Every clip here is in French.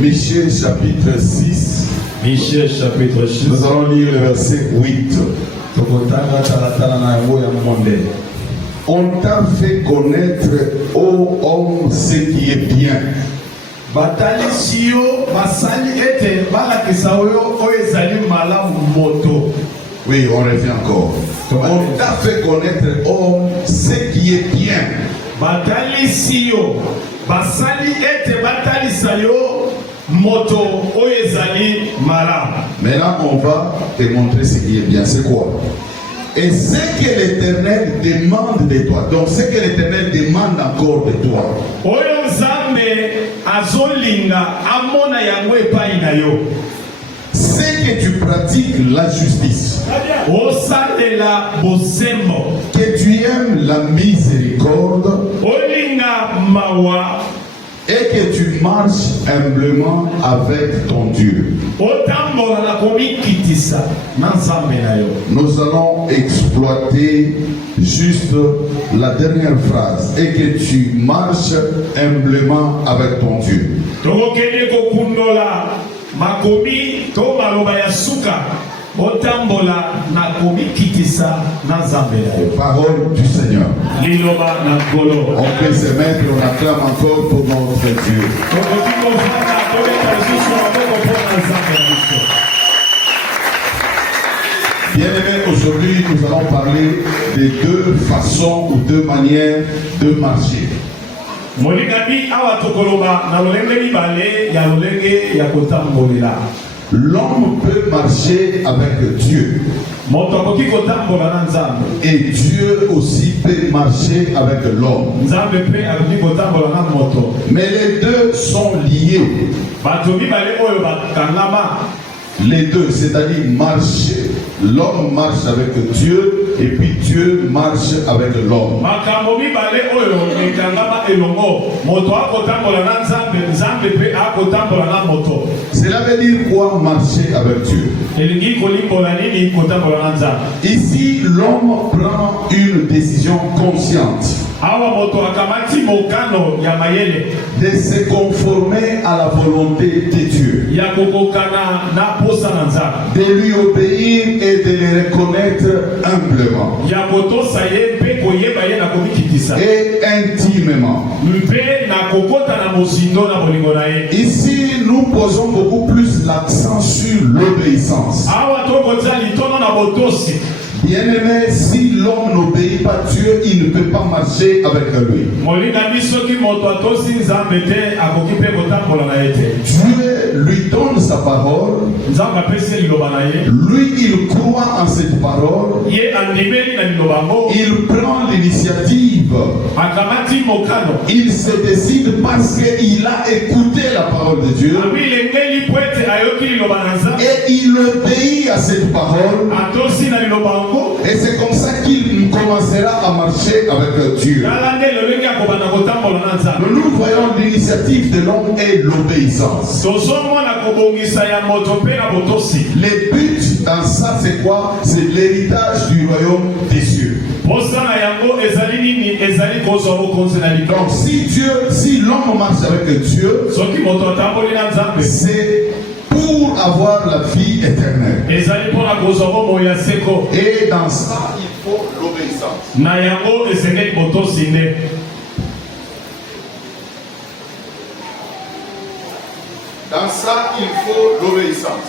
Michée chapitre 6. Michée chapitre 6. Nous allons lire le verset 8. On t'a fait connaître, ô homme, ce qui est bien. Oui, on revient encore. On t'a fait connaître, homme, ce qui est bien. Maintenant, on va te montrer ce qui est bien. C'est quoi? Et ce que l'Éternel demande de toi. Donc, ce que l'Éternel demande encore de toi. C'est que tu pratiques la justice. Que tu aimes la miséricorde. Et que tu marches humblement avec ton Dieu. Nous allons exploiter juste la dernière phrase. Et que tu marches humblement avec ton Dieu. Parole du Seigneur. On peut se mettre, on acclame encore pour notre Dieu. Bien-aimés, aujourd'hui nous allons parler de deux façons ou deux manières de marcher. L'homme peut marcher avec Dieu. Et Dieu aussi peut marcher avec l'homme. Mais les deux sont liés. Les deux, c'est-à-dire marcher. L'homme marche avec Dieu et puis Dieu marche avec l'homme. Cela veut dire quoi marcher avec Dieu? Ici, l'homme prend une décision consciente de se conformer à la volonté de Dieu, de lui obéir et de le reconnaître humblement et intimement. Ici, nous posons beaucoup plus l'accent sur l'obéissance. Bien-aimé, si l'homme n'obéit pas à Dieu, il ne peut pas marcher avec lui. Dieu lui donne sa parole. Lui, il croit en cette parole. Il prend l'initiative. Il se décide parce qu'il a écouté la parole de Dieu. Et il obéit à cette parole. Et c'est comme ça qu'il commencera à marcher avec Dieu. Nous voyons l'initiative de l'homme et l'obéissance. Le but dans ça, c'est quoi? C'est l'héritage du royaume des cieux. Donc si l'homme marche avec Dieu, c'est pour avoir la vie éternelle. Et dans ça, il faut l'obéissance. Dans ça, il faut l'obéissance.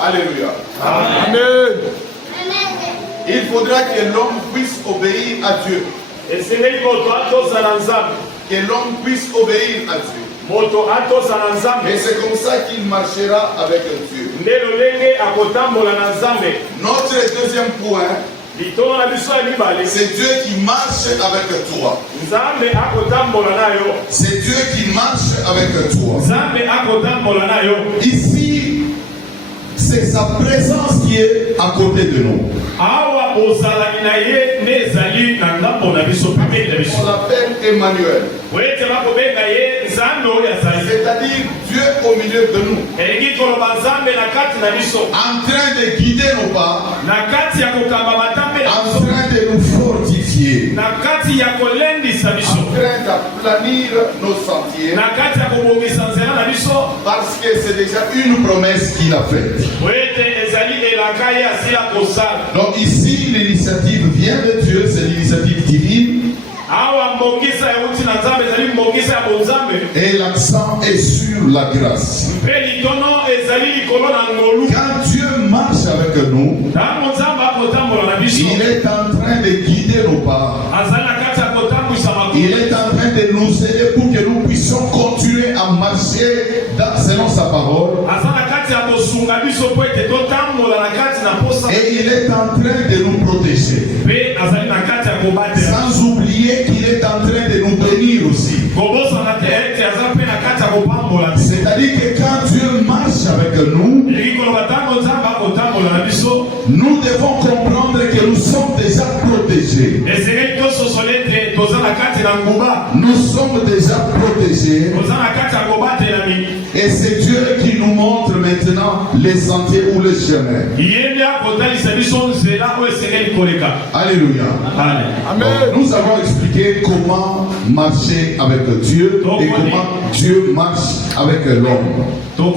Alléluia. Amen. Il faudra que l'homme puisse obéir à Dieu. Que l'homme puisse obéir à Dieu. Et c'est comme ça qu'il marchera avec Dieu. Notre deuxième point, c'est Dieu qui marche avec toi. C'est Dieu qui marche avec toi. Ici, c'est sa présence qui est à côté de nous. On l'appelle Emmanuel. C'est-à-dire Dieu au milieu de nous. En train de guider nos pas. En train de nous fortifier. train d'aplanir nos sentiers, parce que c'est déjà une promesse qu'il a faite. Donc ici, l'initiative vient de Dieu, c'est l'initiative divine. Et l'accent est sur la grâce. Quand Dieu marche avec nous, il est en train de guider nos pas. Il est en train de nous aider pour que nous puissions continuer à marcher selon sa parole. Et il est en train de nous protéger. Sans oublier qu'il est en train de nous bénir aussi. C'est-à-dire que quand Dieu marche avec nous, nous devons comprendre que nous sommes déjà protégés. Nous sommes déjà protégés. Et c'est Dieu qui nous montre maintenant les sentiers ou les chemins. Alléluia. Amen. Nous avons expliqué comment marcher avec Dieu et comment Dieu marche avec l'homme. Peut-être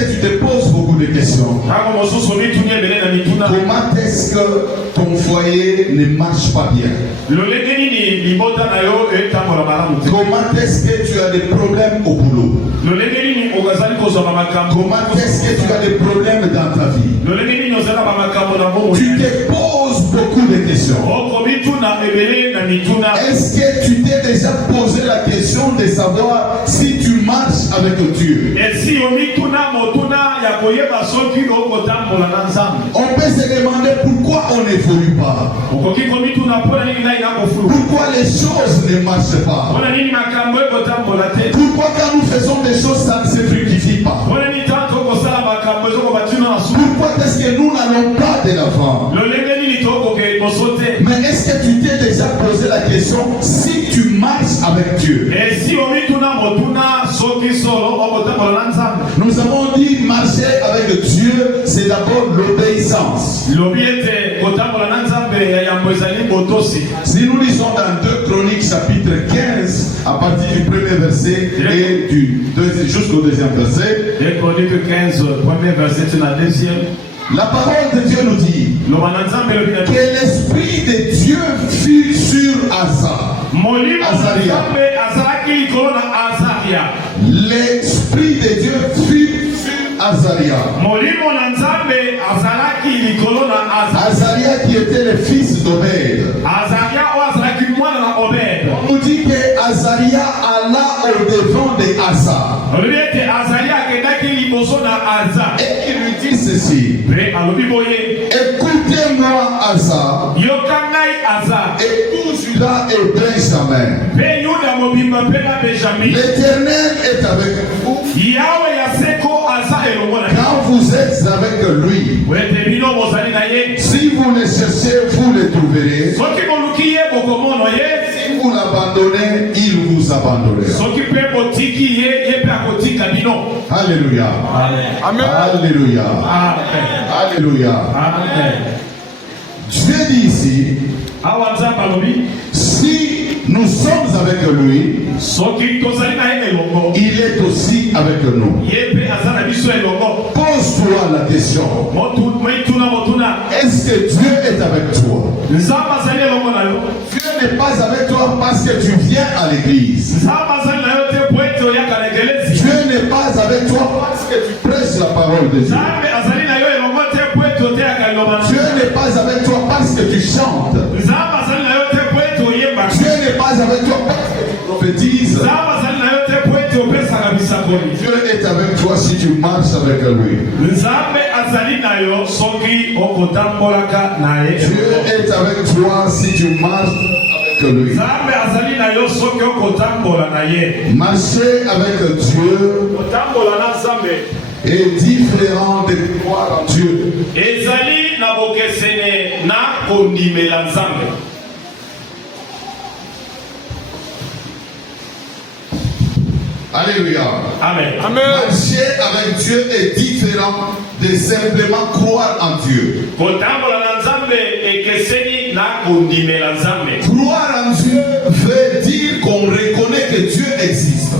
que tu te poses beaucoup de questions. Comment est-ce que ton foyer ne marche pas bien? Comment est-ce que tu as des problèmes au boulot? Comment est-ce que tu as des problèmes dans ta vie? Tu te poses beaucoup de questions. Est-ce que tu t'es déjà posé la question de savoir si tu marches avec Dieu? On peut se demander pourquoi on n'évolue pas. Pourquoi les choses ne marchent pas. Pourquoi quand nous faisons des choses, ça ne se fructifie pas. Pourquoi est-ce que nous n'allons pas de l'avant? Mais est-ce que tu t'es déjà posé la question si tu marches avec Dieu? Nous avons dit marcher avec Dieu, c'est d'abord l'obéissance. Si nous lisons dans 2 Chroniques chapitre 15 à partir du premier verset et jusqu'au deuxième verset, 2 Chroniques 15, premier verset, c'est la deuxième. La parole de Dieu nous dit que l'Esprit de Dieu fut sur Azaria. L'Esprit de Dieu fut sur Azaria. Azaria qui était le fils d'Obed. On nous dit que Azaria alla au devant de Asa. Et il lui dit ceci: écoutez-moi Asa, et tout Juda et Benjamin. L'Éternel est avec vous quand vous êtes avec lui. Si vous le cherchez, vous le trouverez. Si vous l'abandonnez, il vous abandonnera. Alléluia. Amen. Alléluia. Amen. Alléluia. Amen. Dieu dit ici, si nous sommes avec lui, il est aussi avec nous. Pose-toi la question: est-ce que Dieu est avec toi? Dieu n'est pas avec toi parce que tu viens à l'église. Dieu n'est pas avec toi parce que tu prêches la parole de Dieu. Dieu n'est pas avec toi parce que tu chantes. Dieu n'est pas avec toi parce que tu prophétises. Dieu est avec toi si tu marches avec lui. Dieu est avec toi si tu marches avec lui. Marcher avec Dieu est différent de croire en Dieu. Alléluia. Amen. Marcher avec Dieu est différent de simplement croire en Dieu. Croire en Dieu veut dire qu'on reconnaît que Dieu existe.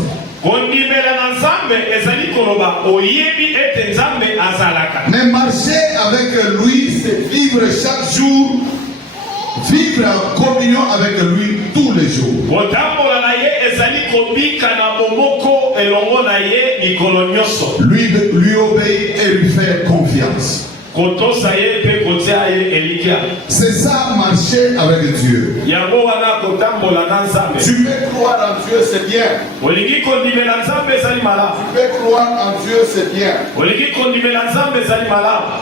Mais marcher avec lui, c'est vivre chaque jour, vivre en communion avec lui tous les jours. Lui obéir et lui faire confiance. C'est ça, marcher avec Dieu. Tu peux croire en Dieu, c'est bien. Tu peux croire en Dieu, c'est bien.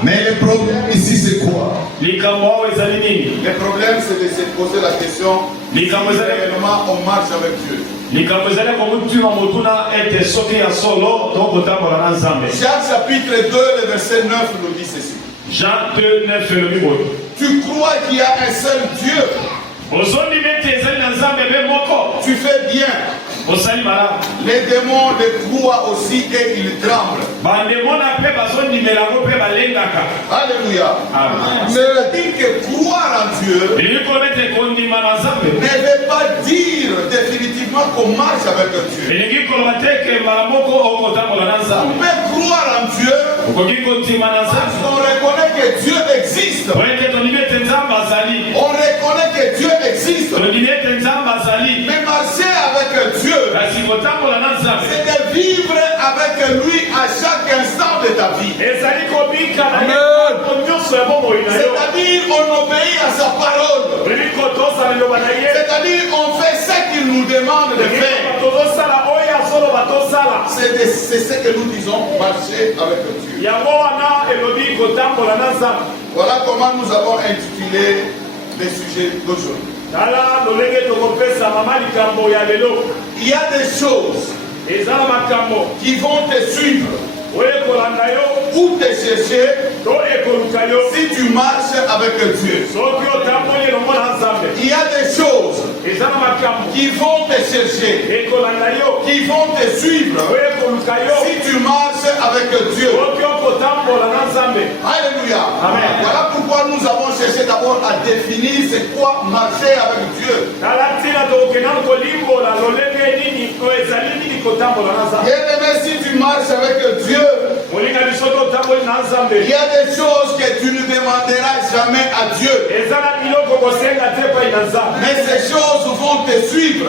Mais le problème ici, c'est quoi? Le problème, c'est de se poser la question si réellement on marche avec Dieu. Jean chapitre 2, le verset 9 nous dit ceci. Jean 2, 9, tu crois qu'il y a un seul Dieu? Tu fais bien. Les démons le croient aussi et ils tremblent. Alléluia. C'est-à-dire que croire en Dieu ne veut pas dire définitivement qu'on marche avec Dieu. On peut croire en Dieu parce qu'on reconnaît que Dieu existe. On reconnaît que Dieu existe. Mais marcher avec Dieu, c'est de vivre avec lui à chaque instant de ta vie. C'est-à-dire on obéit à sa parole. C'est-à-dire on fait ce qu'il nous demande de faire. C'est ce que nous disons, marcher avec Dieu. Voilà comment nous avons intitulé le sujet d'aujourd'hui. Il y a des choses qui vont te suivre ou te chercher si tu marches avec Dieu. Il y a des choses qui vont te chercher, qui vont te suivre si tu marches avec Dieu. Alléluia. Voilà pourquoi nous avons cherché d'abord à définir c'est quoi marcher avec Dieu. Bien-aimé, si tu marches avec Dieu, il y a des choses que tu ne demanderas jamais à Dieu. Mais ces choses vont te suivre.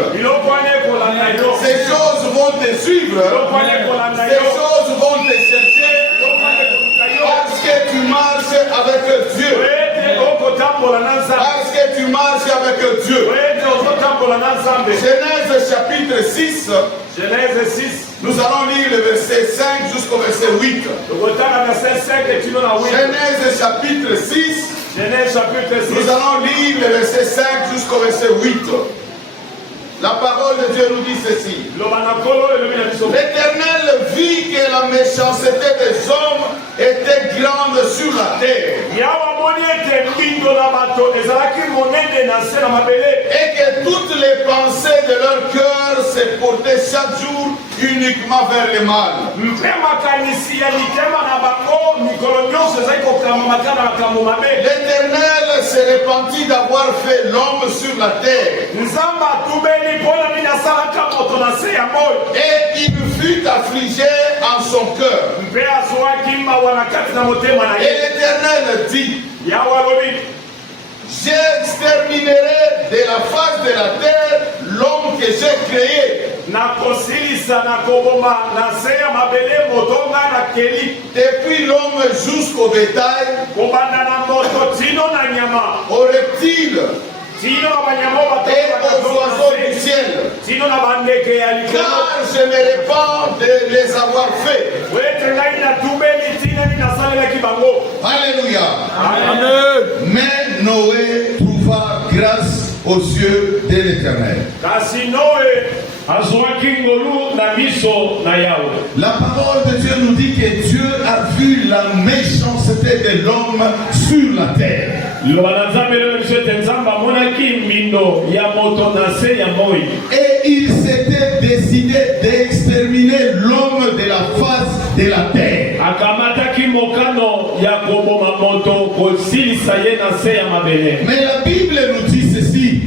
Ces choses vont te suivre. Ces choses vont te chercher. Parce que tu marches avec Dieu. Parce que tu marches avec Dieu. Genèse chapitre 6. Nous allons lire le verset 5 jusqu'au verset 8. Genèse chapitre 6. Nous allons lire le verset 5 jusqu'au verset 8. La parole de Dieu nous dit ceci. L'Éternel vit que la méchanceté des hommes était grande sur la terre. Et que toutes les pensées de leur cœur se portaient chaque jour uniquement vers le mal. L'Éternel se repentit d'avoir fait l'homme sur la terre. Et il fut affligé en son cœur. Et l'Éternel dit, j'exterminerai de la face de la terre l'homme que j'ai créé. Depuis l'homme jusqu'au bétail, aux reptiles et aux oiseaux du ciel, car je me répands de les avoir faits. Alléluia. Amen. Mais Noé trouva grâce aux yeux de l'Éternel. La parole de Dieu nous dit que Dieu a vu la méchanceté de l'homme sur la terre. Et il s'était décidé d'exterminer l'homme de la face de la terre. Mais la Bible nous dit ceci,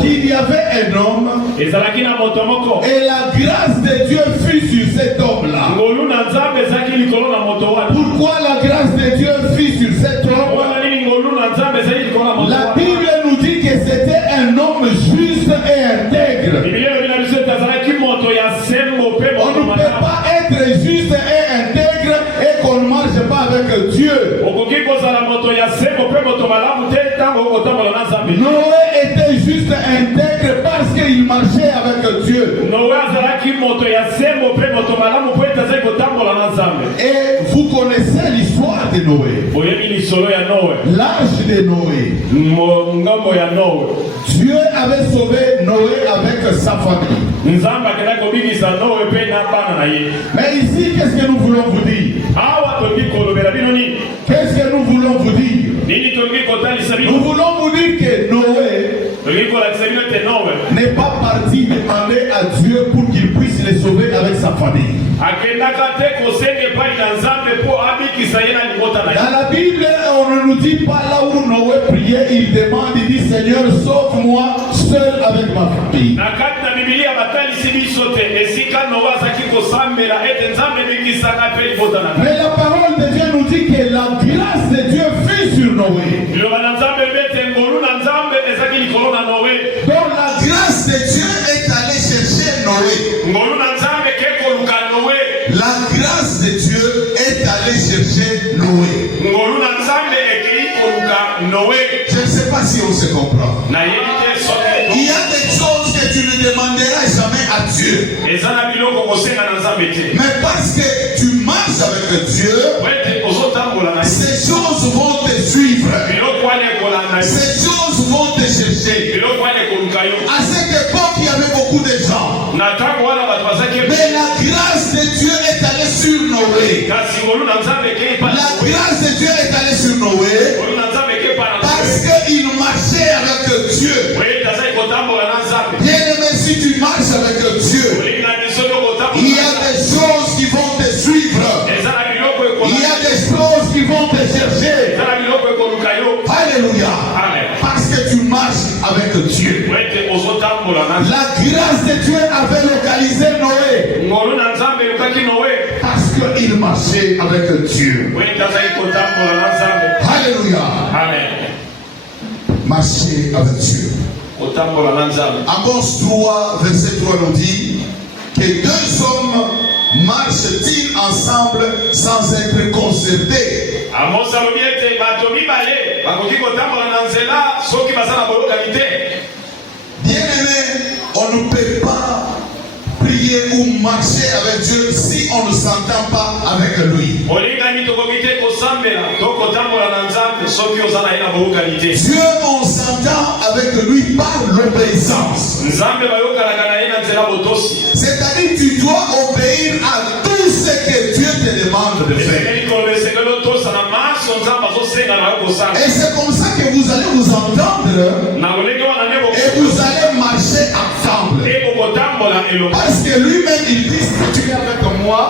qu'il y avait un homme et la grâce de Dieu fut sur cet homme-là. Pourquoi la grâce de Dieu fut sur cet homme? La Bible nous dit que c'était un homme juste et intègre. On ne peut pas être juste et intègre et qu'on ne marche pas avec Dieu. Noé était juste intègre parce qu'il marchait avec Dieu. Et vous connaissez l'histoire de Noé. L'âge de Noé. Dieu avait sauvé Noé avec sa famille. Mais ici, qu'est-ce que nous voulons vous dire? Qu'est-ce que nous voulons vous dire? Nous voulons vous dire que Noé n'est pas parti demander à Dieu pour qu'il puisse les sauver avec sa famille. Dans la Bible, on ne nous dit pas là où Noé priait, il demande, il dit Seigneur, sauve-moi seul avec ma famille. Mais la parole de Dieu nous dit que la grâce de Dieu fut sur Noé. Donc la grâce de Dieu est allée chercher Noé. La grâce de Dieu est allée chercher Noé. Je ne sais pas si on se comprend. Il y a des choses que tu ne demanderas jamais à Dieu. Mais parce que tu marches avec Dieu, ces choses vont te suivre. Ces choses vont te chercher. À cette époque, il y avait beaucoup de gens. Mais la grâce de Dieu est allée sur Noé. La grâce de Dieu est allée sur Noé parce qu'il marchait avec Dieu. Bien aimé, si tu marches avec Dieu, il y a des choses qui vont te suivre. Il y a des choses qui vont te chercher. Alléluia. Parce que tu marches avec Dieu. La grâce de Dieu avait localisé Noé. Parce qu'il marchait avec Dieu. Alléluia. Marcher avec Dieu. Amos 3, verset 3 nous dit que deux hommes marchent-ils ensemble sans être concertés? Bien aimé, on ne peut pas prier ou marcher avec Dieu si on ne s'entend pas avec lui. Dieu, on s'entend avec lui par l'obéissance. C'est-à-dire que tu dois obéir à tout ce que Dieu te demande de faire. Et c'est comme ça que vous allez vous entendre et vous allez marcher ensemble. Parce que lui-même il dit, si tu es avec moi,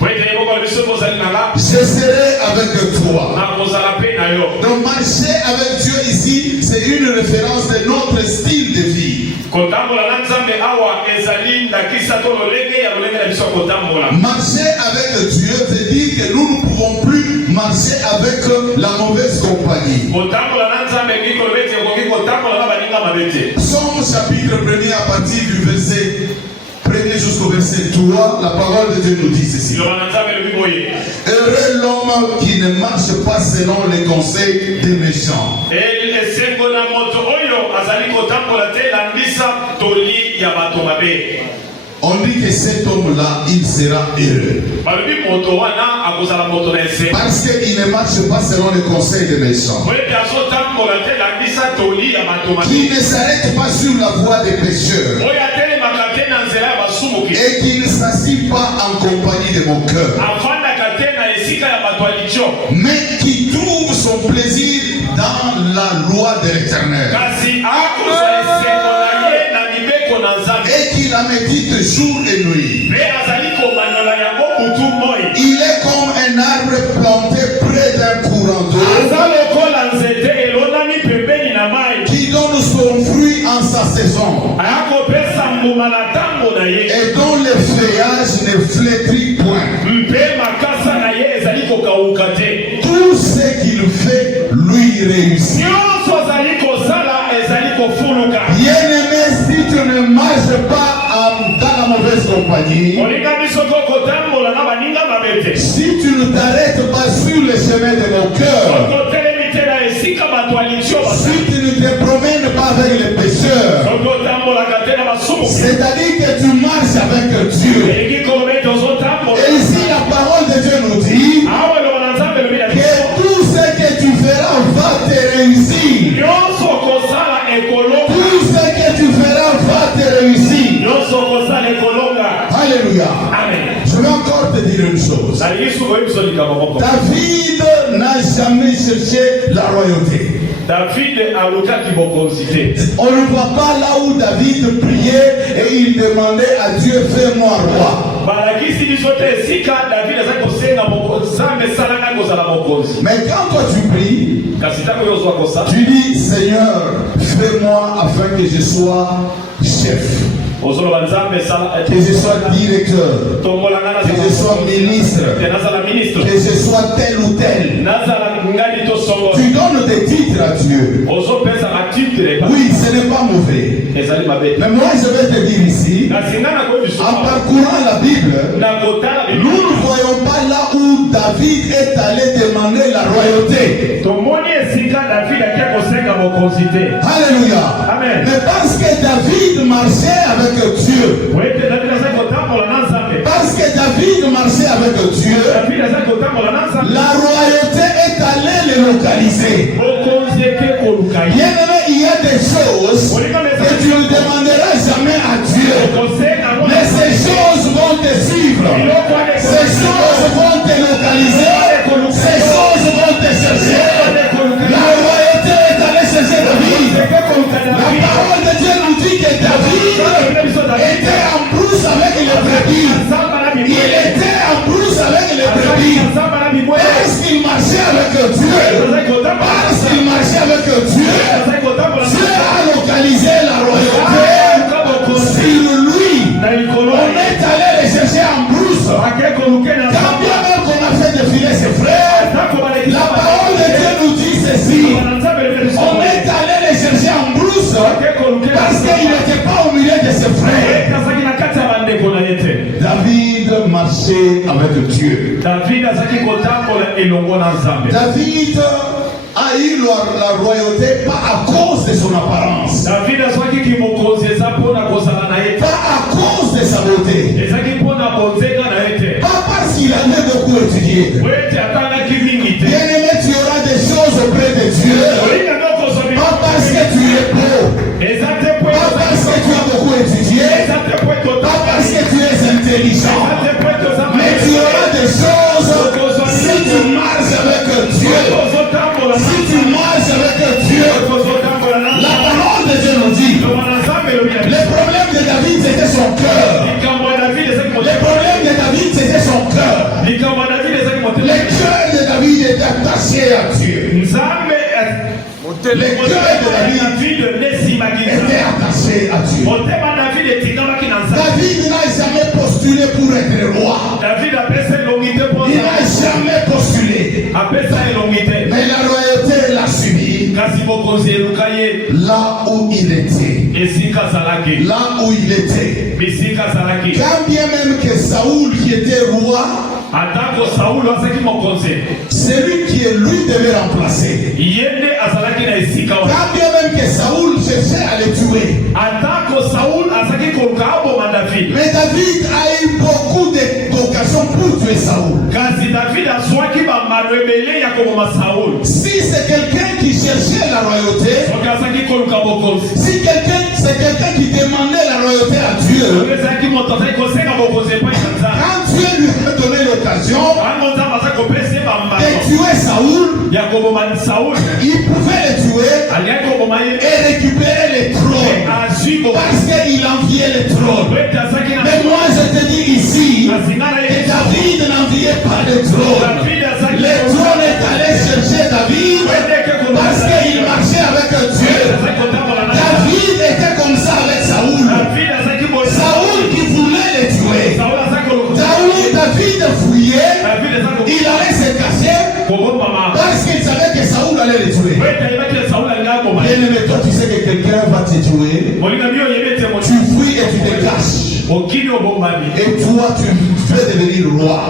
je serai avec toi. Donc marcher avec Dieu ici, c'est une référence de notre style de vie. Marcher avec Dieu veut dire que nous ne pouvons plus marcher avec la mauvaise compagnie. Somme chapitre 1er à partir du verset 1er jusqu'au verset 3, la parole de Dieu nous dit ceci. Heureux l'homme qui ne marche pas selon les conseils des méchants. On dit que cet homme-là, il sera heureux. Parce qu'il ne marche pas selon les conseils des méchants. Qui ne s'arrête pas sur la voie des pécheurs. Et qui ne s'assit pas en compagnie de mon cœur. mais qui trouve son plaisir dans la loi de l'Éternel. Et qui la médite jour et nuit. Il est comme un arbre planté près d'un courant d'eau, qui donne son fruit en sa saison, et dont le feuillage ne flétrit point. Tout ce qu'il fait lui réussit. Bien-aimé, si tu ne marches pas dans la mauvaise compagnie, si tu ne t'arrêtes pas sur le chemin de mon cœur, si tu ne te promènes pas avec les pécheurs, c'est-à-dire que tu marches avec Dieu. Et ici la parole de Dieu nous dit que tout ce que tu feras va te réussir. Tout ce que tu feras va te réussir. Alléluia. Je vais encore te dire une chose. David n'a jamais cherché la royauté. On ne voit pas là où David priait et il demandait à Dieu, fais-moi roi. Mais quand toi tu pries, tu dis, Seigneur, fais-moi afin que je sois chef, que je sois directeur, que je sois ministre, que je sois tel ou tel. Tu donnes des titres à Dieu. Oui, ce n'est pas mauvais. Mais moi je vais te dire ici, en parcourant la Bible, nous ne voyons pas là où David est allé demander la royauté. Alléluia. Amen. Mais parce que David marchait avec Dieu, parce que David marchait avec Dieu, la royauté est allée le localiser. Bien aimé, il y a des choses que tu ne demanderas jamais à Dieu, mais ces choses vont te suivre, ces choses vont te localiser, ces choses vont te chercher. La royauté est allée chercher David. La parole de Dieu nous dit que David était en brousse avec les brebis. Il était en brousse avec les brebis. Parce qu'il marchait avec Dieu. Parce qu'il marchait avec Dieu. Dieu a localisé la royauté sur lui. On est allé les chercher en brousse. Quand bien même qu'on a fait défiler ses frères, la parole de Dieu nous dit ceci. On est allé les chercher en brousse parce qu'il n'était pas au milieu de ses frères. David marchait avec Dieu. David a eu la royauté pas à cause de son apparence, pas à cause de sa beauté, pas parce qu'il avait beaucoup étudié. Bien aimé, tu auras des choses auprès de Dieu, pas parce que tu es beau, pas parce que tu as beaucoup étudié, pas parce que tu es intelligent, mais tu auras des choses si tu marches avec Dieu. Si tu marches avec Dieu, la parole de Dieu nous dit, le problème de David c'était son cœur. Le problème de David c'était son cœur. Le cœur de David est attaché à Dieu. Le cœur de David était attaché à Dieu. David n'a jamais postulé pour être roi. Il n'a jamais postulé. Mais la royauté l'a subi là où il était. Là où il était. Quand bien même que Saoul qui était roi, celui qui est lui devait remplacer. Quand bien même que Saoul cherchait à le tuer, mais David a eu beaucoup d'occasions pour tuer Saoul. Si c'est quelqu'un qui cherchait la royauté, si c'est quelqu'un qui demandait la royauté à Dieu, quand Dieu lui a donné l'occasion, tuer Saoul, il pouvait le tuer et récupérer les trônes parce qu'il enviait les trônes. Mais moi je te dis ici que David n'enviait pas les trônes. Les trônes est allé chercher David parce qu'il marchait avec Dieu. David était comme ça avec Saoul. Saoul qui voulait les tuer. David fouillait, il allait se cacher parce qu'il savait que Saoul allait le tuer. Bien aimé, toi tu sais que quelqu'un va te tuer, tu fuis et tu te caches. Et toi tu veux devenir roi.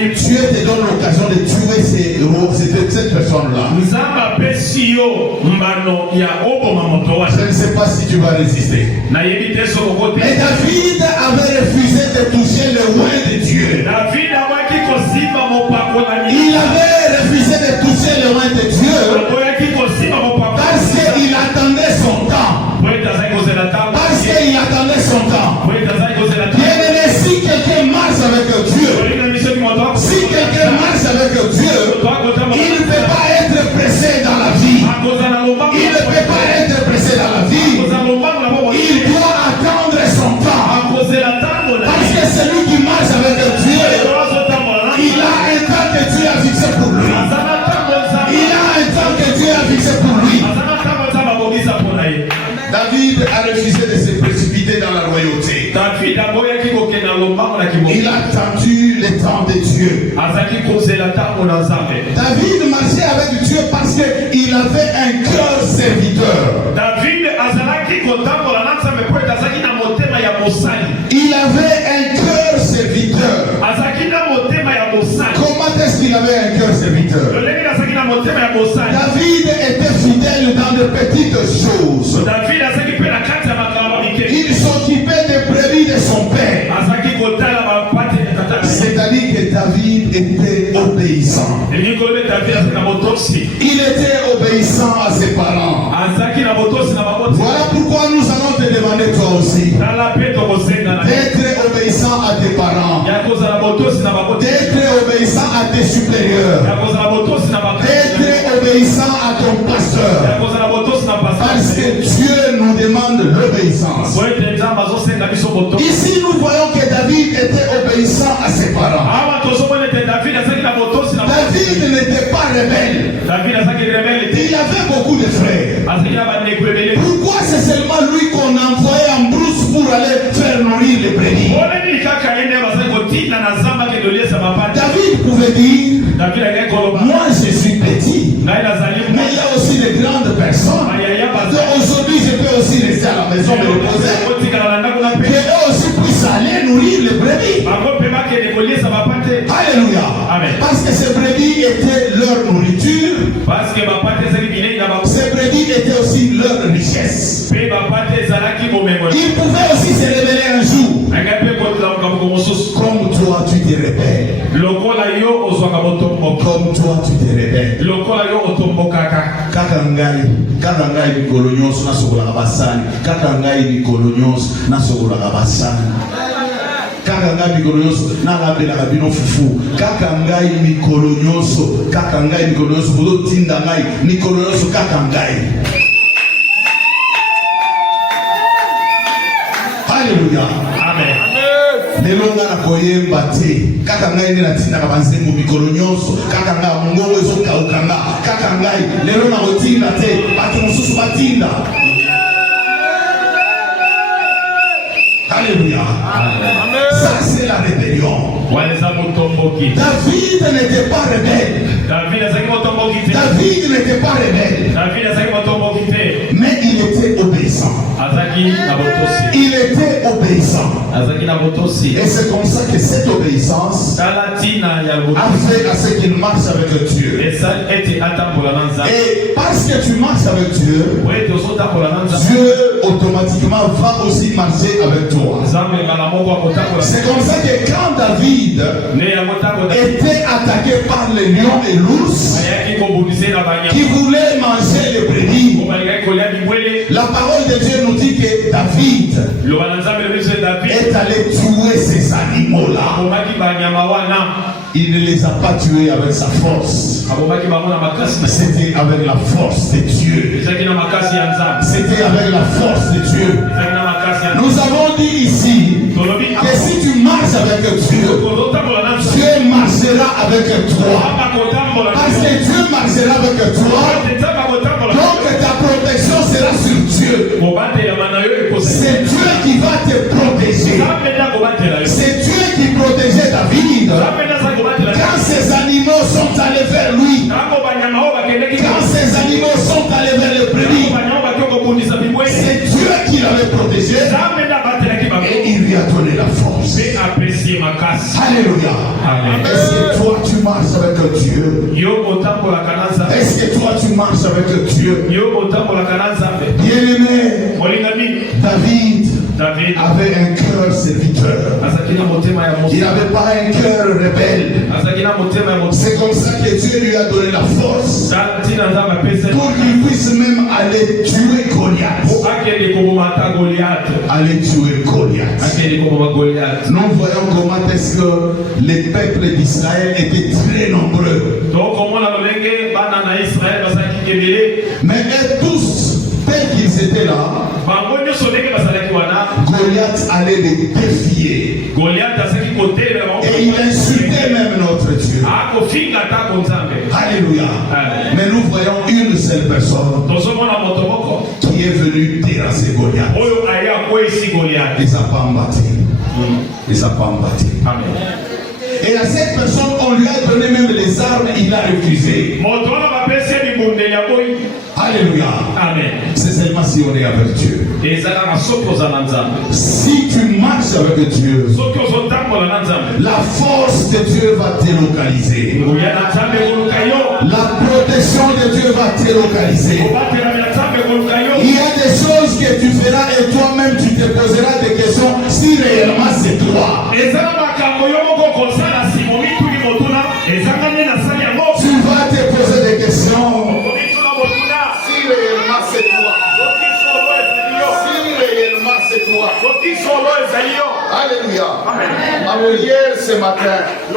Dieu te donne l'occasion de tuer cette personne-là. Je ne sais pas si tu vas résister. Mais David avait refusé de toucher le oint de Dieu. Il avait refusé de toucher le oint de Dieu parce qu'il attendait son temps. Parce qu'il attendait son temps. Bien aimé, si quelqu'un marche avec Dieu, si quelqu'un marche avec Dieu, il ne peut pas être pressé dans la vie. Il ne peut pas être pressé dans la vie. Il doit attendre son temps. Parce que celui qui marche avec Dieu, il a un temps que Dieu a fixé pour lui. Il a un temps que Dieu a fixé pour lui. David a refusé de se précipiter dans la royauté. Il a attendu le temps de Dieu. David marchait avec Dieu parce qu'il avait un cœur serviteur. Il avait un cœur serviteur. Comment est-ce qu'il avait un cœur serviteur? David était fidèle dans de petites choses. Il s'occupait des brebis de son père. C'est-à-dire que David était obéissant. Il était obéissant à ses parents. Voilà pourquoi nous allons te demander toi aussi d'être obéissant à tes parents, d'être obéissant à tes supérieurs, d'être obéissant à ton pasteur, parce que Dieu nous demande l'obéissance. Ici nous voyons que David était obéissant à ses parents. David n'était pas rebelle. Il avait beaucoup de frères. Pourquoi c'est seulement lui qu'on envoyait en brousse pour aller faire nourrir les brebis? David pouvait dire, moi je suis petit, mais il y a aussi de grandes personnes. Donc aujourd'hui je peux aussi rester à la maison me reposer. Que eux aussi puissent aller nourrir les brebis. Alléluia. Amen. Parce que ces brebis étaient leur nourriture. Ces brebis étaient aussi leur richesse. Ils pouvaient aussi se révéler un jour. Comme toi tu te rebelles. Comme toi tu te rebelles. Kaka ngai mikolo nyonso nasokolaka basani. Kaka ngai mikolo nyonso nasokolaka basani. Kaka ngai mikolo nyonso nalambelaka bino fufu. Kaka ngai mikolo nyonso bozotinda ngai mikolo nyonso kaka ngai. Alléluia. Amen. Nelonga na koyemba te kaka ngai nde natindaka banzembo mikolo nyonso kaka ngai mongongo ezokauka kaka ngai lelo na kotinda te bato mosusu batinda. Alléluia. Amen. Ça c'est la rébellion. David n'était pas rebelle. David n'était pas rebelle. Mais il était obéissant. Il était obéissant. Et c'est comme ça que cette obéissance a fait à ce qu'il marche avec Dieu. Et parce que tu marches avec Dieu, Dieu automatiquement va aussi marcher avec toi. C'est comme ça que quand David était attaqué par les lions et l'ours qui voulaient manger les brebis, la parole de Dieu nous dit que Et David est allé tuer ces animaux-là. Il ne les a pas tués avec sa force. C'était avec la force de Dieu. C'était avec la force de Dieu. Nous avons dit ici que si tu marches avec Dieu, Dieu marchera avec toi. Parce que Dieu marchera avec toi, donc ta protection sera sur Dieu. C'est Dieu qui va te protéger. C'est Dieu qui protégeait David. Quand ces animaux sont allés vers lui, quand ces animaux sont allés vers le brebis, c'est Dieu qui l'avait protégé et il lui a donné la force. Alléluia. Est-ce que toi tu marches avec Dieu? Est-ce que toi tu marches avec Dieu? Bien-aimé, David avait un cœur serviteur. Il n'avait pas un cœur rebelle. C'est comme ça que Dieu lui a donné la force pour qu'il puisse même aller tuer Goliath. Aller tuer Goliath. Nous voyons comment est-ce que les peuples d'Israël étaient très nombreux. Mais eux tous, tels qu'ils étaient là, Goliath allait les défier. Et il insultait même notre Dieu. Alléluia. Mais nous voyons une seule personne qui est venue terrasser Goliath. Il ne s'est pas embattu. Il ne s'est pas embattu. Et à cette personne, on lui a donné même les armes, il a refusé. Alléluia. Amen. C'est seulement si on est avec Dieu. Si tu marches avec Dieu, la force de Dieu va te localiser. La protection de Dieu va te localiser. Il y a des choses que tu feras et toi-même tu te poseras des questions si réellement c'est toi. Tu vas te poser des questions. Si réellement c'est toi. Si réellement c'est toi. Alléluia. À hier ce matin, il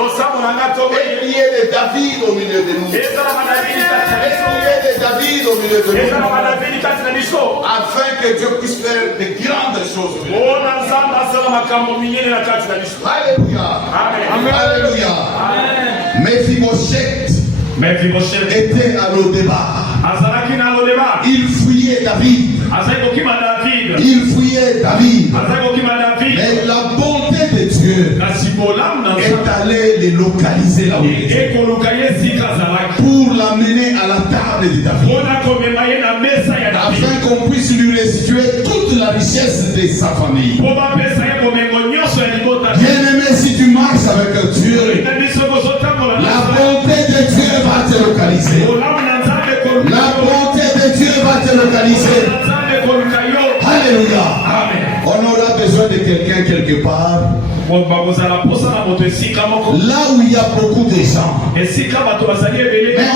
y a des David au milieu de nous. Il y a des David au milieu de nous. Afin que Dieu puisse faire de grandes choses. Alléluia. Alléluia. Mephibosheth était à l'Odébar. Il fuyait David. Il fuyait David. Mais la bonté de Dieu est allée les localiser là où il était. Pour l'amener à la table de David. Afin qu'on puisse lui restituer toute la richesse de sa famille. Bien-aimé, si tu marches avec Dieu, la bonté de Dieu va te localiser. La bonté de Dieu va te localiser. Alléluia. On aura besoin de quelqu'un quelque part. Là où il y a beaucoup de gens. Mais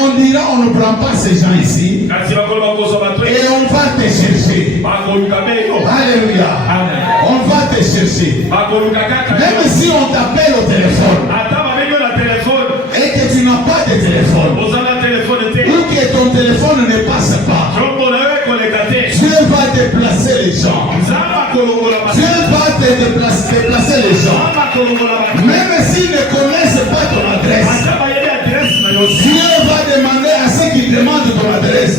on dira, on ne prend pas ces gens ici. Et on va te chercher. Alléluia. On va te chercher. Même si on t'appelle au téléphone. Et que tu n'as pas de téléphone. Ou que ton téléphone ne passe pas. Dieu va déplacer les gens. Dieu va te déplacer les gens. Même s'ils ne connaissent pas ton adresse. Dieu va demander à ceux qui demandent ton adresse.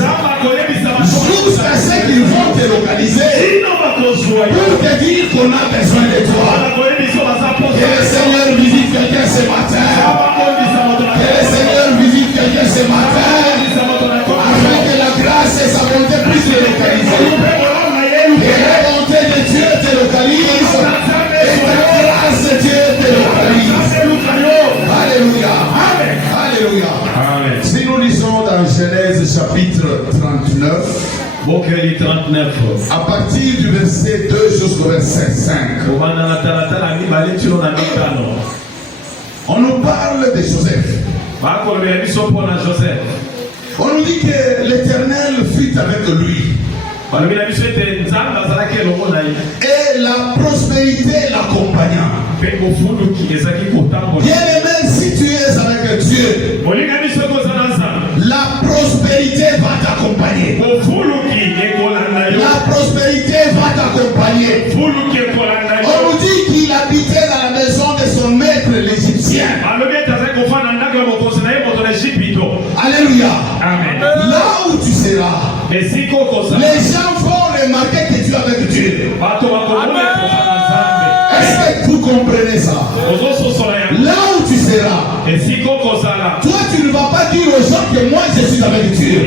Jusqu'à ceux qui vont te localiser. Pour te dire qu'on a besoin de toi. Que le Seigneur visite quelqu'un ce matin. Que le Seigneur visite quelqu'un ce matin. Afin que la grâce et sa bonté puissent te localiser. Et la bonté de Dieu te localise. Et la grâce de Dieu te localise. Alléluia. Alléluia. Amen. Si nous lisons dans Genèse chapitre 39. À partir du verset 2 jusqu'au verset 5. On nous parle de Joseph. On nous dit que l'Éternel fut avec lui. Et la prospérité l'accompagnant. Bien-aimé, si tu es avec Dieu, la prospérité va t'accompagner. La prospérité va t'accompagner. On nous dit qu'il habitait dans la maison de son maître l'Égyptien. Alléluia. Amen. Là où tu seras, les gens vont remarquer que tu es avec Dieu. Est-ce que vous comprenez ça? Là où tu seras, toi tu ne vas pas dire aux gens que moi je suis avec Dieu.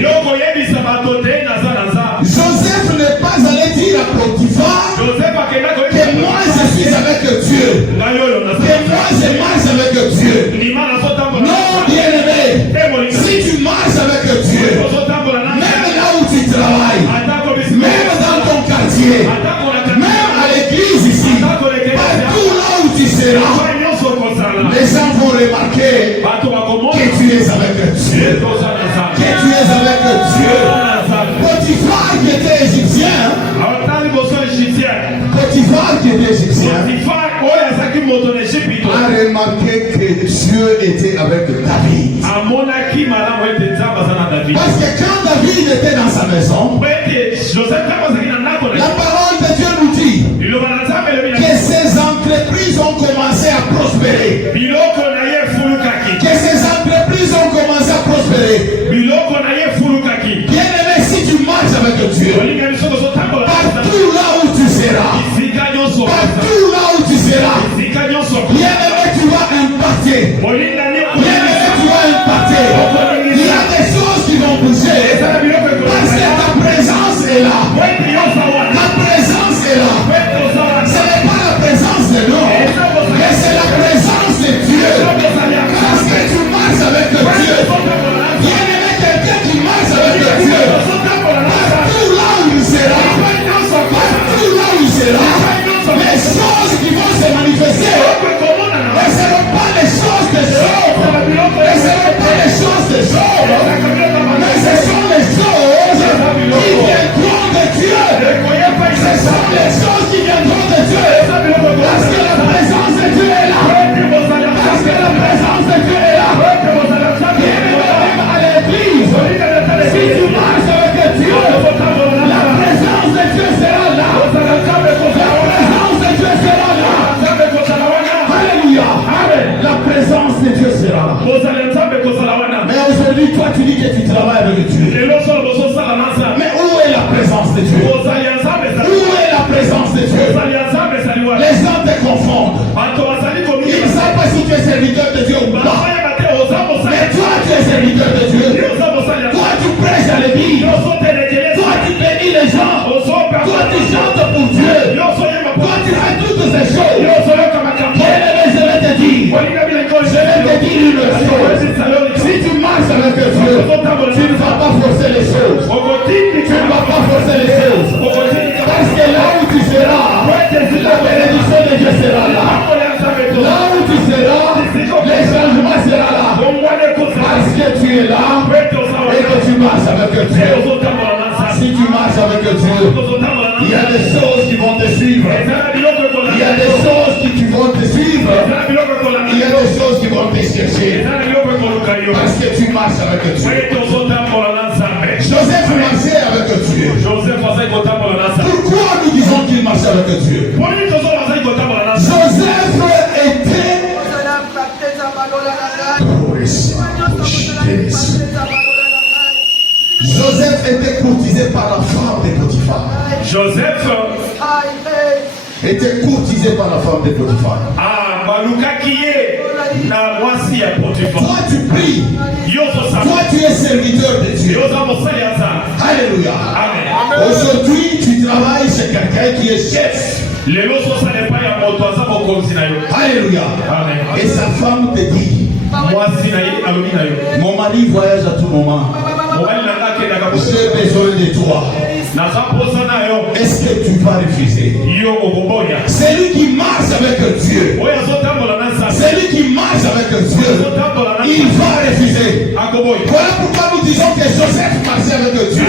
Joseph n'est pas allé dire à Potiphar que moi je suis avec Dieu, que moi je marche avec Dieu. Non, bien-aimé, si tu marches avec Dieu, même là où tu travailles, même dans ton quartier, même à l'église ici, partout là où tu seras, les gens vont remarquer que tu es avec Dieu. Que tu es avec Dieu. Potiphar qui était égyptien. Potiphar qui était égyptien a remarqué que Dieu était avec David. Parce que quand David était dans sa maison, la parole de Dieu nous dit que ses entreprises ont commencé à prospérer. Que ses entreprises ont commencé à prospérer. Bien-aimé, si tu marches avec Dieu, partout là où tu seras, partout là où tu seras, bien-aimé, tu vas impacter. Bien-aimé, tu vas impacter. Il y a des choses qui vont bouger parce que ta présence est là. Ta présence est là. Ce n'est pas la présence de l'homme, mais c'est la présence de Dieu. Parce que tu marches avec Dieu. Bien-aimé, quelqu'un qui marche avec Dieu, partout là où il sera, partout là où il sera, les choses qui vont se manifester ne seront pas les choses des hommes, ne seront pas les choses des hommes, mais ce sont les choses qui viendront de Dieu. Ce sont les choses qui viendront de Dieu, parce que la présence de Dieu est là, parce que la présence de Dieu est là. Même à l'église, si tu marches avec Dieu, la présence de Dieu sera là. La présence de Dieu sera là. Alléluia. La présence de Dieu sera là. Mais aujourd'hui, toi tu dis que tu travailles avec Dieu. Mais où est la présence de Dieu? Où est la présence de Dieu? Les gens te confondent. Ils ne savent pas si tu es serviteur de Dieu ou pas. Mais toi tu es serviteur de Dieu. Toi tu prêches à l'église. Toi tu bénis les gens. Toi tu chantes pour Dieu. Toi tu fais toutes ces choses. Bien-aimé, je vais te dire. Une chose. Si tu marches avec Dieu, tu ne vas pas forcer les choses. Tu ne vas pas forcer les choses. Parce que là où tu seras, la bénédiction de Dieu sera là. Là où tu seras, les changements seront là. Parce que tu es là et que tu marches avec Dieu. Si tu marches avec Dieu, il y a des choses qui vont te suivre. Il y a des choses qui vont te suivre. Il y a des choses qui vont te chercher. Parce que tu marches avec Dieu. Joseph marchait avec Dieu. Pourquoi nous disons qu'il marchait avec Dieu? Joseph était... Joseph était courtisé par la femme de Potiphar. Joseph était courtisé par la femme de Potiphar. Toi tu pries. Toi tu es serviteur de Dieu. Alléluia. Aujourd'hui tu travailles chez quelqu'un qui est chef. Alléluia. Et sa femme te dit, mon mari voyage à tout moment. J'ai besoin de toi. Est-ce que tu vas refuser? Celui qui marche avec Dieu, celui qui marche avec Dieu, il va refuser. Voilà pourquoi nous disons que Joseph marchait avec Dieu.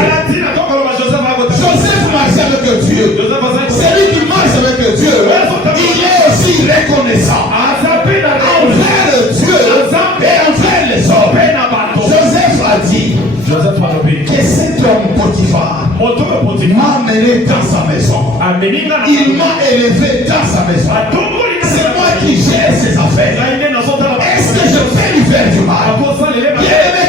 Joseph avec Dieu, celui qui marche avec Dieu, il est aussi reconnaissant envers Dieu et envers les hommes. Joseph a dit que cet homme Potiphar m'a mené dans sa maison. Il m'a élevé dans sa maison. C'est moi qui gère ses affaires. Est-ce que je peux lui faire du mal? Il y a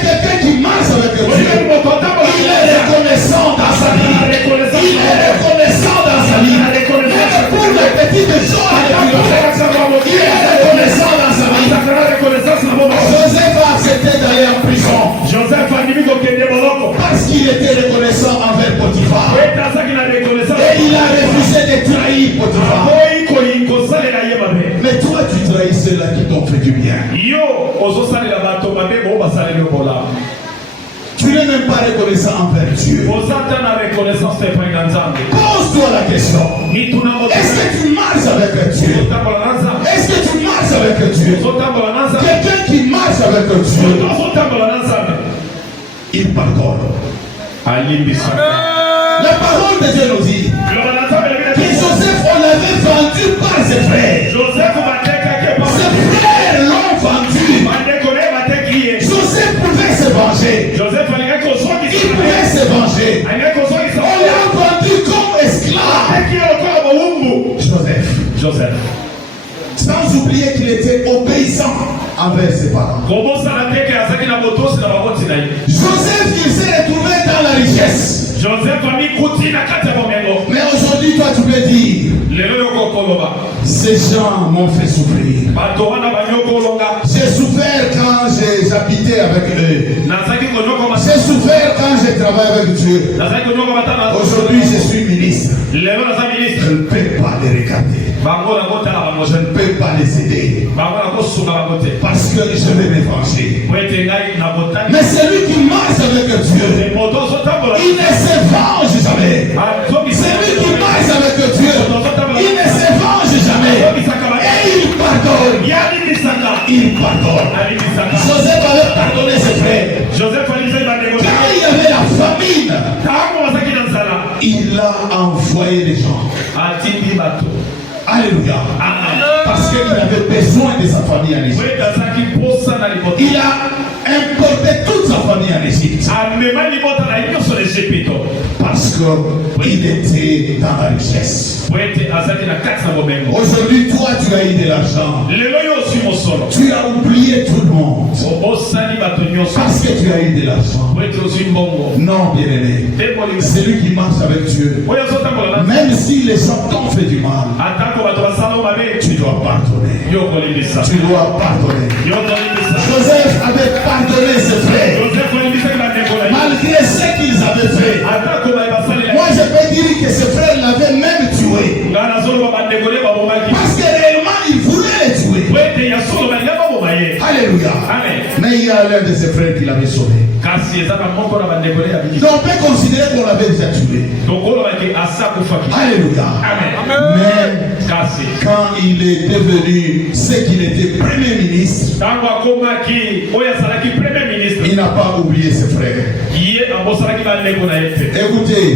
quelqu'un qui marche avec Dieu. Il est reconnaissant dans sa vie. Il est reconnaissant dans sa vie. Même pour les petites choses, il est reconnaissant dans sa vie. Joseph a accepté d'aller en prison parce qu'il était reconnaissant envers Potiphar. Et il a refusé de trahir Potiphar. Mais toi, tu trahis ceux-là qui t'ont fait du bien. Tu n'es même pas reconnaissant envers Dieu. Pose-toi la question. Est-ce que tu marches avec Dieu? Est-ce que tu marches avec Dieu? Quelqu'un qui marche avec Dieu, il pardonne. La parole de Dieu nous dit que Joseph, on l'avait vendu par ses frères. Ses frères l'ont vendu. Joseph pouvait se venger. Il pouvait se venger. On l'a vendu comme esclave. Joseph. Sans oublier qu'il était obéissant envers ses parents. Joseph, il s'est retrouvé dans la richesse. Mais aujourd'hui, toi, tu peux dire, ces gens m'ont fait souffrir. J'ai souffert quand j'habitais avec eux. J'ai souffert quand j'ai travaillé avec Dieu. Aujourd'hui, je suis ministre. Je ne peux pas les regarder. Je ne peux pas les aider. Parce que je vais me venger. Mais celui qui marche avec Dieu, il ne se venge jamais. Celui qui marche avec Dieu, il ne se venge jamais. Et il pardonne. Il pardonne. Joseph avait pardonné ses frères. Quand il y avait la famine, il a envoyé les gens. Alléluia. Parce qu'il avait besoin de sa famille en Égypte. Il a importé toute sa famille en Égypte. Parce qu'il était dans la richesse. Aujourd'hui, toi, tu as eu de l'argent. Tu as oublié tout le monde. Parce que tu as eu de l'argent. Non, bien-aimé. Celui qui marche avec Dieu, même si les gens t'ont fait du mal, tu dois pardonner. Tu dois pardonner. Joseph avait pardonné ses frères. Malgré ce qu'ils avaient fait. Moi, je peux dire que ses frères l'avaient même tué. Parce que réellement, ils voulaient les tuer. Alléluia. Mais il y a l'un de ses frères qui l'avait sauvé. Donc on peut considérer qu'on l'avait déjà tué. Alléluia. Mais quand il est devenu ce qu'il était premier ministre, il n'a pas oublié ses frères. Écoutez,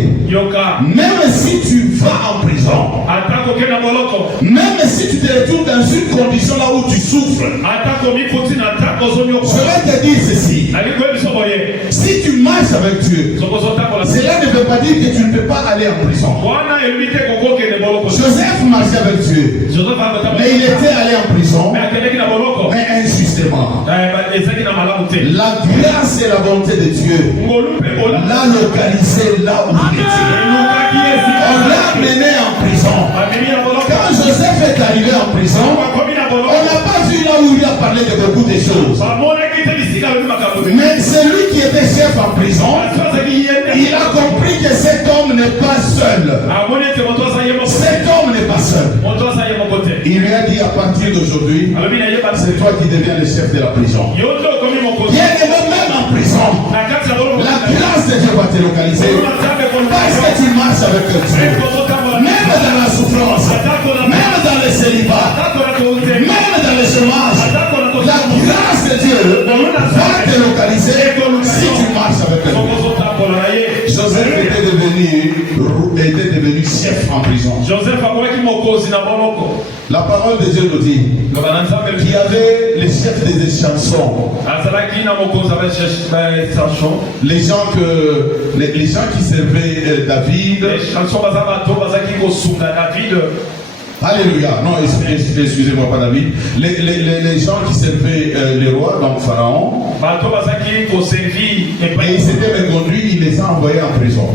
même si tu vas en prison, même si tu te retrouves dans une condition là où tu souffres, je vais te dire ceci. Si tu marches avec Dieu, cela ne veut pas dire que tu ne peux pas aller en prison. Joseph marchait avec Dieu, mais il était allé en prison, mais injustement. La grâce et la bonté de Dieu l'a localisé là où il était. On l'a mené en prison. Quand Joseph est arrivé en prison, on n'a pas vu là où il a parlé de beaucoup de choses. Mais celui qui était chef en prison, il a compris que cet homme n'est pas seul. Cet homme n'est pas seul. Il lui a dit à partir d'aujourd'hui, c'est toi qui deviens le chef de la prison. Bien-aimé, même en prison, la grâce de Dieu va te localiser. Parce que tu marches avec Dieu. Même dans la souffrance, même dans le célibat, même dans le chômage, la grâce de Dieu va te localiser si tu marches avec Dieu. Joseph était devenu chef en prison. La parole de Dieu nous dit qu'il y avait les chefs des chansons. Les gens qui servaient David. Alléluia. Non, excusez-moi, pas David. Les gens qui servaient les rois, donc Pharaon. Et il s'était même conduit, il les a envoyés en prison.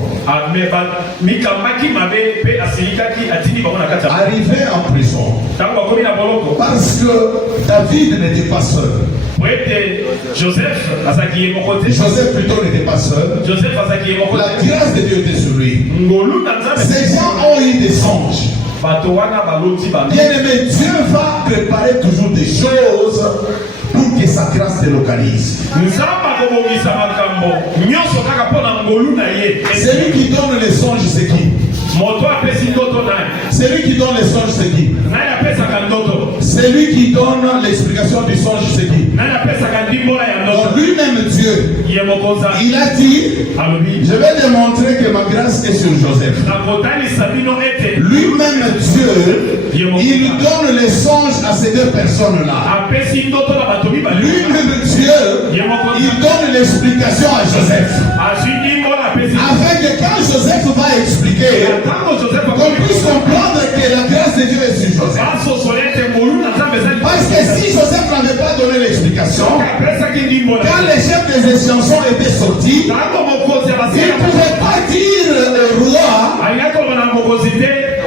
Arrivé en prison. Parce que David n'était pas seul. Joseph plutôt n'était pas seul. La grâce de Dieu était sur lui. Ces gens ont eu des songes. Bien aimé, Dieu va préparer toujours des choses pour que sa grâce te localise. Celui qui donne les songes, c'est qui? Celui qui donne les songes, c'est qui? Celui qui donne l'explication du songe, c'est qui? Donc lui-même Dieu, il a dit, je vais démontrer que ma grâce est sur Joseph. Lui-même Dieu, il donne les songes à ces deux personnes-là. Lui-même Dieu, il donne l'explication à Joseph. Afin que quand Joseph va expliquer, qu'on puisse comprendre que la grâce de Dieu est sur Joseph. Parce que si Joseph n'avait pas donné l'explication, quand les chefs des chansons étaient sortis, il ne pouvait pas dire au roi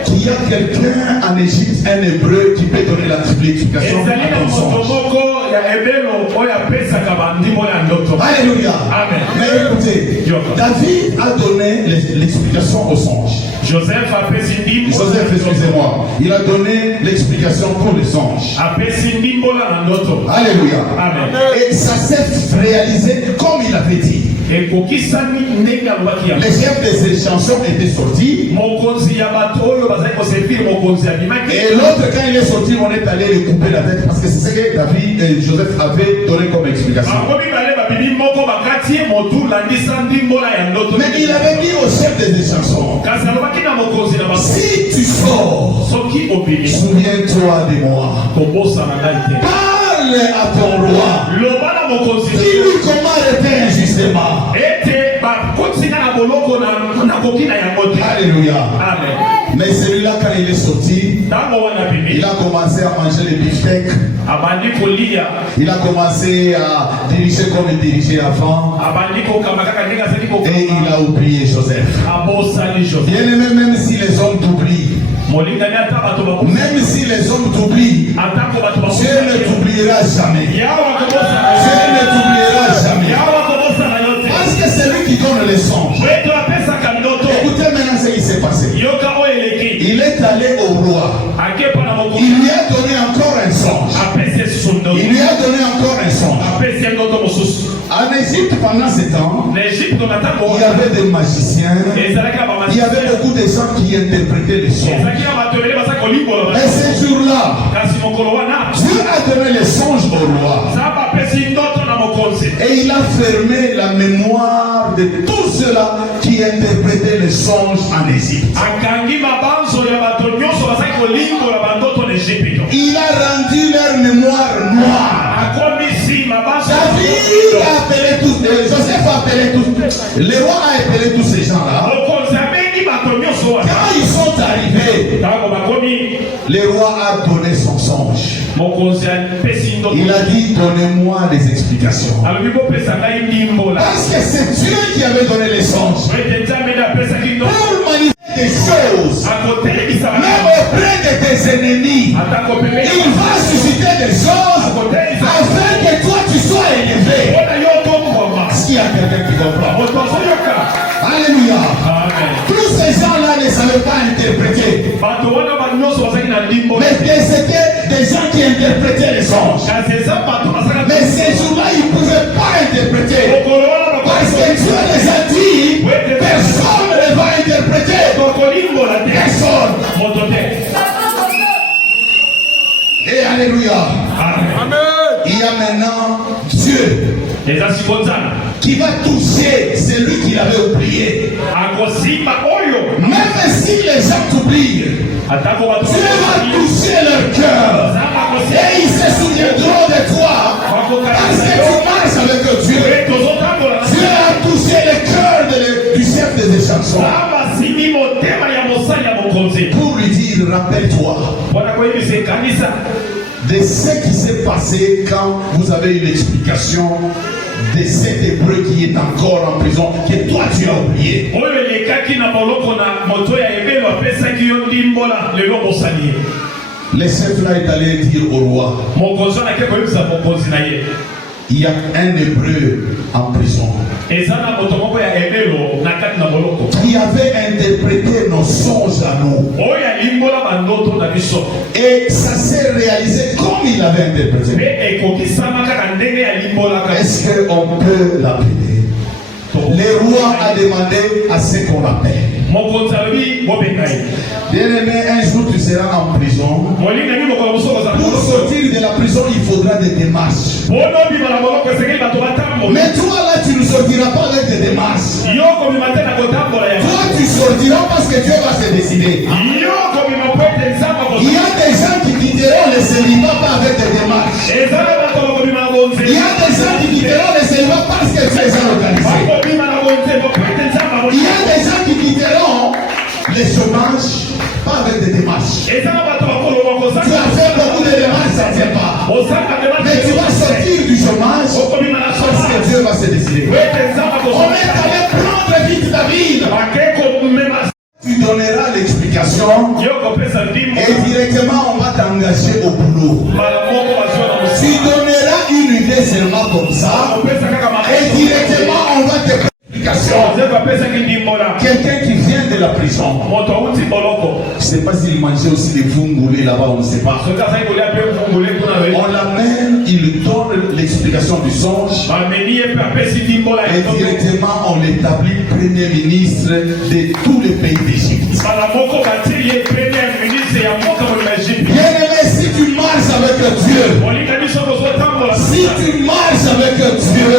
qu'il y a quelqu'un en Égypte, un hébreu, qui peut donner l'explication à ton songe. Alléluia. Mais écoutez, David a donné l'explication au songe. Joseph, excusez-moi, il a donné l'explication pour les songes. Alléluia. Et ça s'est réalisé comme il avait dit. Les chefs des chansons étaient sortis. Et l'autre, quand il est sorti, on est allé lui couper la tête parce que c'est ce que David et Joseph avaient donné comme explication. Mais il avait dit au chef des chansons, si tu sors, souviens-toi de moi. Parle à ton roi. Dis-lui comment arrêter injustement. Alléluia. Mais celui-là, quand il est sorti, il a commencé à manger les beefsteaks. Il a commencé à diriger comme il dirigeait avant. Et il a oublié Joseph. Bien aimé, même si les hommes t'oublient, même si les hommes t'oublient, Dieu ne t'oubliera jamais. Dieu ne t'oubliera jamais. Parce que c'est lui qui donne les songes. Écoutez maintenant ce qui s'est passé. Il est allé au roi. Il lui a donné encore un songe. Il lui a donné encore un songe. En Égypte, pendant ce temps, il y avait des magiciens. Il y avait beaucoup de gens qui interprétaient les songes. Et ce jour-là, Dieu a donné les songes au roi. Et il a fermé la mémoire de tous ceux-là qui interprétaient les songes en Égypte. Il a rendu leur mémoire noire. David a appelé tous, Joseph a appelé tous, le roi a appelé tous ces gens-là. Quand ils sont arrivés, le roi a donné son songe. Il a dit, donnez-moi des explications. Parce que c'est Dieu qui avait donné les songes. Pour manifester des choses, même auprès de tes ennemis, il va susciter des choses afin que toi tu sois élevé. Est-ce qu'il y a quelqu'un qui comprend? Alléluia. Tous ces gens-là ne savaient pas interpréter. Mais c'était des gens qui interprétaient les songes. Mais ces jours-là, ils ne pouvaient pas interpréter. Parce que Dieu les a dit, personne ne va interpréter. Personne. Et alléluia. Amen. Il y a maintenant Dieu qui va toucher celui qui l'avait oublié. Même si les gens t'oublient, Dieu va toucher leur cœur. Et ils se souviendront de toi. Parce que tu marches avec Dieu. Dieu a touché le cœur du chef des échansons. Pour lui dire, rappelle-toi de ce qui s'est passé quand vous avez eu l'explication de cet hébreu qui est encore en prison, que toi tu as oublié. Le chef là est allé dire au roi, il y a un hébreu en prison qui avait interprété nos songes à nous. Et ça s'est réalisé comme il avait interprété. Est-ce qu'on peut l'appeler? Le roi a demandé à ce qu'on l'appelle. Bien-aimé, un jour tu seras en prison. Pour sortir de la prison, il faudra des démarches. Mais toi là, tu ne sortiras pas avec des démarches. Toi, tu sortiras parce que Dieu va se décider. Il y a des gens qui quitteront le célibat pas avec des démarches. Il y a des gens qui quitteront le célibat parce que Dieu les a localisés. Il y a des gens qui quitteront les chômages pas avec des démarches. Tu as fait beaucoup de démarches, ça ne tient pas. Mais tu vas sortir du chômage parce que Dieu va se décider. On est allé prendre vite ta vie. Tu donneras l'explication et directement on va t'engager au boulot. Tu donneras une idée seulement comme ça et directement on va te faire l'explication. Quelqu'un qui vient de la prison, je ne sais pas s'il mangeait aussi des fungoulés là-bas, on ne sait pas. On l'amène, il donne l'explication du songe et directement on l'établit premier ministre de tous les pays d'Égypte. Bien-aimé, si tu marches avec Dieu, si tu marches avec Dieu,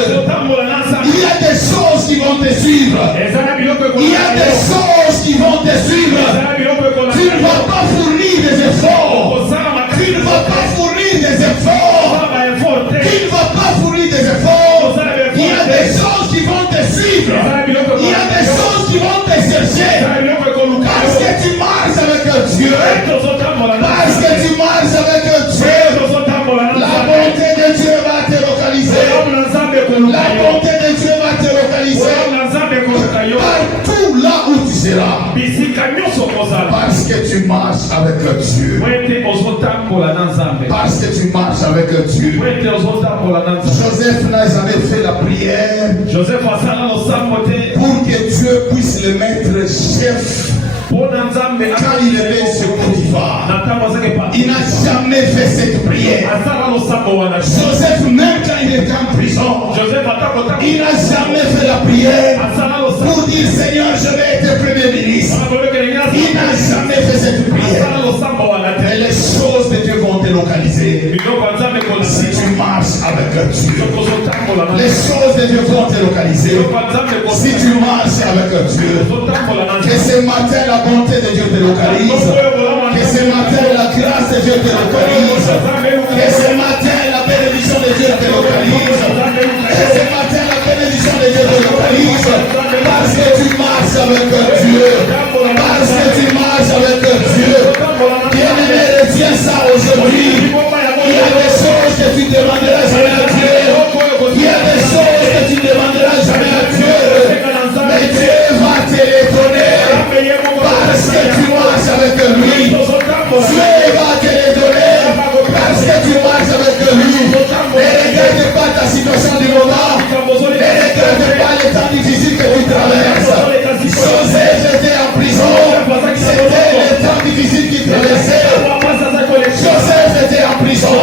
il y a des choses qui vont te suivre. Il y a des choses qui vont te suivre. Tu ne vas pas fournir des efforts. Tu ne vas pas fournir des efforts. Tu ne vas pas fournir des efforts. Il y a des choses qui vont te suivre. Il y a des choses qui vont te chercher. Parce que tu marches avec Dieu. Parce que tu marches avec Dieu. La bonté de Dieu va te localiser. La bonté de Dieu va te localiser. Partout là où tu seras. Parce que tu marches avec Dieu. Parce que tu marches avec Dieu. Joseph n'a jamais fait la prière pour que Dieu puisse le mettre chef. Quand il est sur Potiphar, il n'a jamais fait cette prière. Joseph, même quand il était en prison, il n'a jamais fait la prière pour dire Seigneur, je vais être premier ministre. Il n'a jamais fait cette prière. Mais les choses de Dieu vont te localiser si tu marches avec Dieu. Les choses de Dieu vont te localiser si tu marches avec Dieu. Que ce matin la bonté de Dieu te localise. Que ce matin la grâce de Dieu te localise. Que ce matin la bénédiction de Dieu te localise. Que ce matin la bénédiction de Dieu te localise. Parce que tu marches avec Dieu. Parce que tu marches avec Dieu. Bien-aimé, retiens ça aujourd'hui. Il y a des choses que tu demanderas jamais à Dieu. Il y a des choses que tu demanderas jamais à Dieu. Mais Dieu va te les donner. Parce que tu marches avec lui. Dieu va te les donner. Parce que tu marches avec lui. Ne regarde pas ta situation du moment. Ne regarde pas les temps difficiles que tu traverses. Joseph était en prison. C'était les temps difficiles qu'il traversait. Joseph était en prison.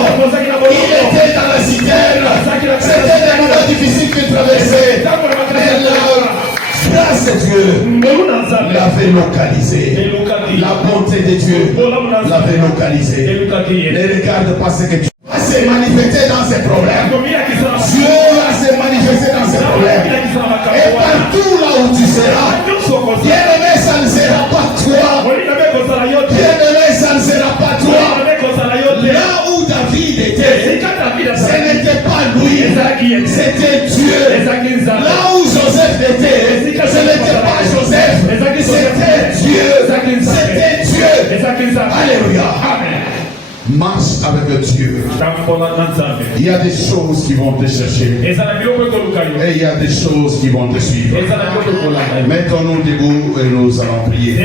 Il était dans la citerne. C'était des moments difficiles qu'il traversait. Mais la grâce de Dieu l'avait localisé. La bonté de Dieu l'avait localisé. Ne regarde pas ce que tu vas se manifester dans ces problèmes. Dieu va se manifester dans ces problèmes. Et partout là où tu seras, bien aimé, ça ne sera pas toi. Alléluia. Marche avec Dieu. Il y a des choses qui vont te chercher. Et il y a des choses qui vont te suivre. Mettons-nous debout et nous allons prier.